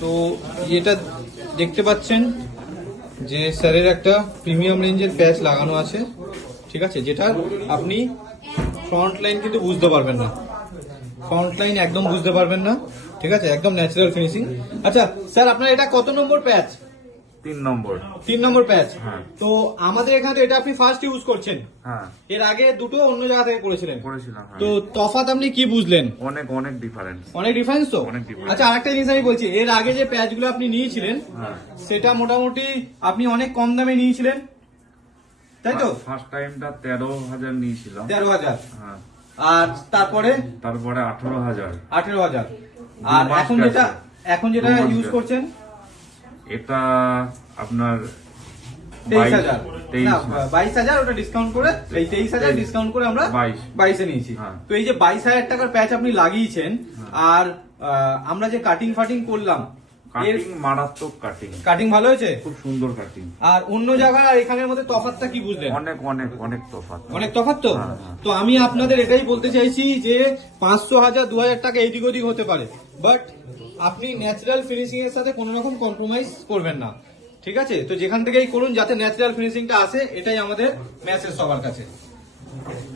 তো এটা দেখতে পাচ্ছেন যে স্যারের একটা প্রিমিয়াম রেঞ্জের প্যাচ লাগানো আছে, ঠিক আছে, যেটা আপনি ফ্রন্ট লাইন কিন্তু বুঝতে পারবেন না, ফ্রন্ট লাইন একদম বুঝতে পারবেন না, ঠিক আছে, একদম ন্যাচারাল ফিনিশিং। আচ্ছা স্যার, আপনার এটা কত নম্বর প্যাচ? 3 নম্বর প্যাচ। তো আমাদের এখানে তো এটা আপনি ফার্স্ট ইউজ করছেন। এর আগে দুটো অন্য জায়গা থেকে করেছিলেন। তো তফাৎ আপনি কি বুঝলেন? অনেক ডিফারেন্স। অনেক ডিফারেন্স তো। অনেক difference। আচ্ছা, আরেকটা জিনিস আমি বলছি, এর আগে যে প্যাচগুলো আপনি নিয়েছিলেন সেটা মোটামুটি আপনি অনেক কম দামে নিয়েছিলেন, তাই তো? ফার্স্ট টাইমটা 13,000 নিয়েছিলাম। 13,000। আর তারপরে 18,000। 18,000। আর এখন যেটা ইউজ করছেন এটা আপনার 23,000। 23,000। 22,000 ওটা ডিসকাউন্ট করে, এই 23,000 ডিসকাউন্ট করে আমরা 22 এ নিয়েছি। তো এই যে 22,000 টাকার প্যাচ আপনি লাগিয়েছেন, আর আমরা যে কাটিং ফাটিং করলাম, মারাত্মক কাটিং ভালো হয়েছে, খুব সুন্দর কাটিং। আর অন্য জায়গায় আর এখানের মধ্যে তফাৎটা কি বুঝলেন? অনেক তফাৎ। অনেক তফাৎ তো। তো আমি আপনাদের এটাই বলতে চাইছি যে 500, 1000, 2000 টাকা এদিক ওদিক হতে পারে, বাট আপনি ন্যাচারাল ফিনিশিং এর সাথে কোনো রকম কম্প্রোমাইজ করবেন না, ঠিক আছে? তো যেখান থেকেই করুন যাতে ন্যাচারাল ফিনিশিংটা আসে, এটাই আমাদের মেসেজ সবার কাছে।